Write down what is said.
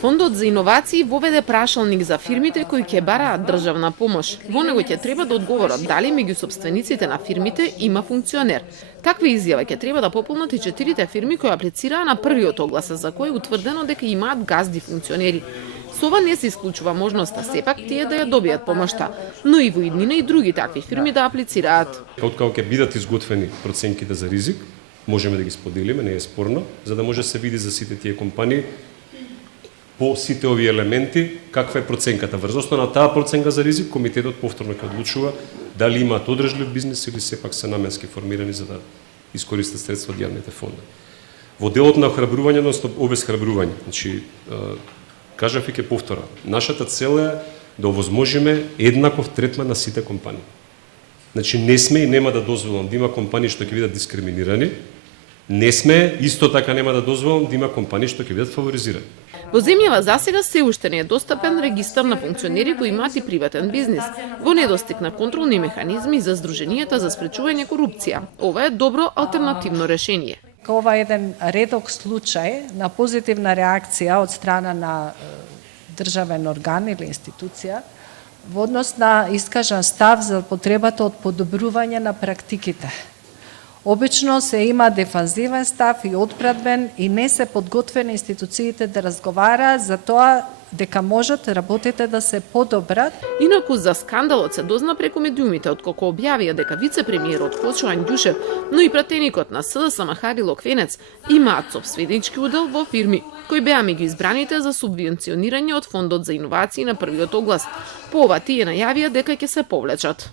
Фондот за иновации воведе прашалник за фирмите кои ќе бараат државна помош. Во него ќе треба да одговорат дали меѓу сопствениците на фирмите има функционер. Таква изјава ќе треба да пополнат и 4 фирми кои аплицираа на првиот оглас, за кој е утврдено дека имаат газди функционери. Со ова не се исклучува можноста сепак тие да ја добијат помошта, но и во иднина и други такви фирми да аплицираат. Откако ќе бидат изготвени проценките за ризик, можеме да ги споделиме, не е спорно, за да може да се види за сите тие компании по сите овие елементи каква е проценката. Врз основа на таа проценка за ризик, комитетот повторно ќе одлучува дали имаат одржлив бизнис или сепак се наменски формирани за да искористат средства од јавните фондови. Во делот на охрабрување, односно обесхрабрување, значи кажав и ќе повторам, нашата цел е да овозможиме еднаков третман на сите компании. Значи не сме и нема да дозволам да има компании што ќе бидат дискриминирани, не сме исто така нема да дозволам да има компании што ќе бидат фаворизирани. Во земјава засега се уште не е достапен регистар на функционери кои имаат и приватен бизнис, во недостиг на контролни механизми за здруженијата за спречување корупција. Ова е добро алтернативно решение. Ова е еден редок случај на позитивна реакција од страна на државен орган или институција во однос на искажан став за потребата од подобрување на практиките. Обично се има дефанзивен став и одбранбен и не се подготвени институциите да разговараат за тоа дека можат работите да се подобрат. Инаку за скандалот се дозна преку медиумите откако објавија дека вице-премиерот Кочоан Ѓушев, но и пратеникот на СДСМ Харило Квенец имаат сопственички удел во фирми кои беа меѓу избраните за субвенционирање од Фондот за иновации на првиот оглас. По ова тие најавија дека ќе се повлечат.